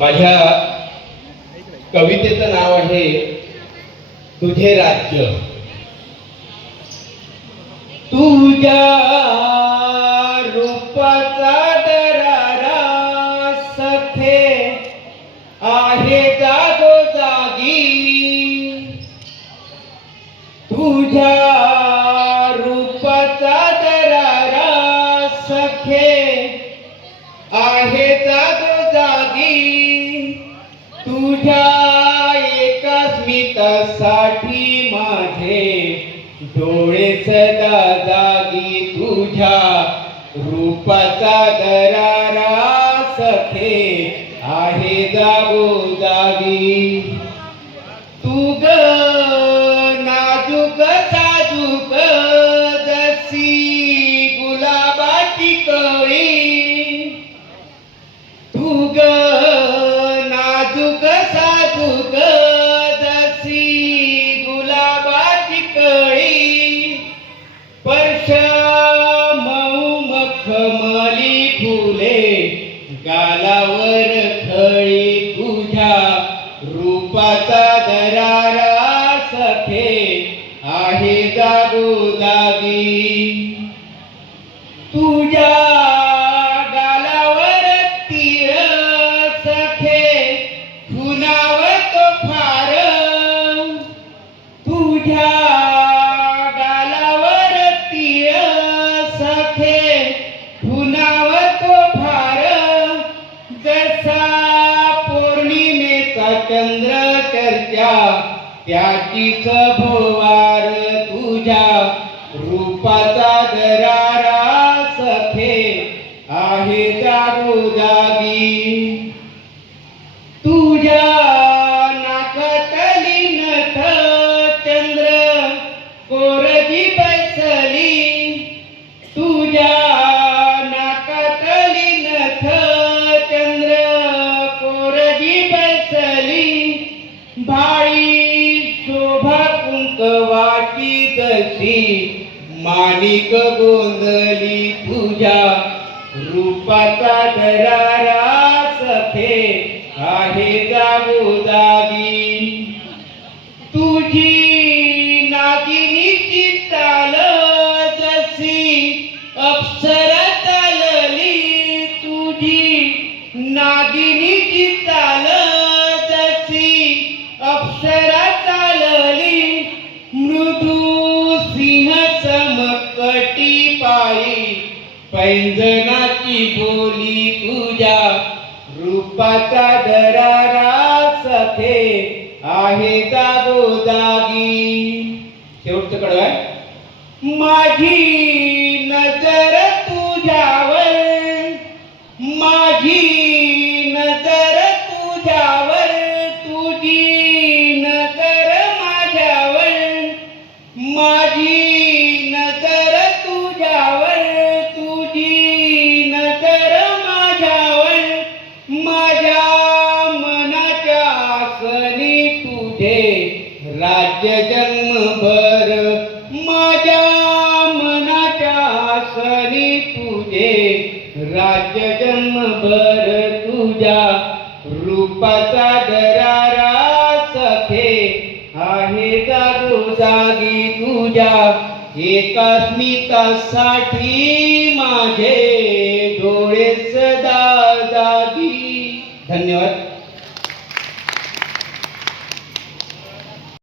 माझ्या कवितेचं नाव आहे तुझे राज्य। तुझ्या रूपाचा दरारा सखे आहे जागोजागी, तुझ्या रूपाचा दरारा सखे आहे जागोजागी, तुझ्या एका स्मितासाठी माझे डोळे सदा जागी, तुझ्या रूपाचा दरारा सखे आहे जागोजागी। तू ग नाजूक साजूक जशी गुलाबाची कळी, तू ग नाजूक साजूक जशी गुलाबाची कळी, स्पर्श मऊ मखमली फुले गालावर खळी, तुझ्या रूपाचा दरारा सखे आहे जागोजागी। तुझ्या गालावर तीळ सखे खुणावतो फार, तुझ्या गालावर तीळ सखे खुणावतो फार, जसा पौर्णिमेचा चंद्र चर्चा त्याचीच भोवार, तुझ्या रूपाचा दरारा सखे आहे जागोजागी। तुझ्या नाकातली नथ चंद्र कोरजी बैसली, तुझ्या नाकातली नथ चंद्र कोरजी बैसली, भाई शोभा कुंकवाची जशी माणिक गोंधली, तुझ्या रूपाचा दरारा सखे आहे जागोजागी। तुझी नागिनीची चाल जशी अप्सरा चालली, तुझी नागिनीची चाल जशी अप्सरा चालली, मृदू सिंह चमकटी पायी पैंजनाची बोली, तुझ्या रूपाचा दरारा सखे आहे जागोजागी। शेवटचं कडवं आहे, माझी नजर तुझ्यावर, माझी नजर तुझ्यावर, तुझी नजर माझ्यावर, माझी नजर तुझ्यावर, तुझी नजर माझ्यावर, माझ्या मनाच्या आसनी तुझे राज्य जन्मभर, माझ्या मनाच्या आसनी तुझे राज्य जन्मभर, तुझ्या रूपाचा दरारा सखे आहे जागोजागी, तुझ्या एका स्मितासाठी माझे डोळे सदा जागी। धन्यवाद।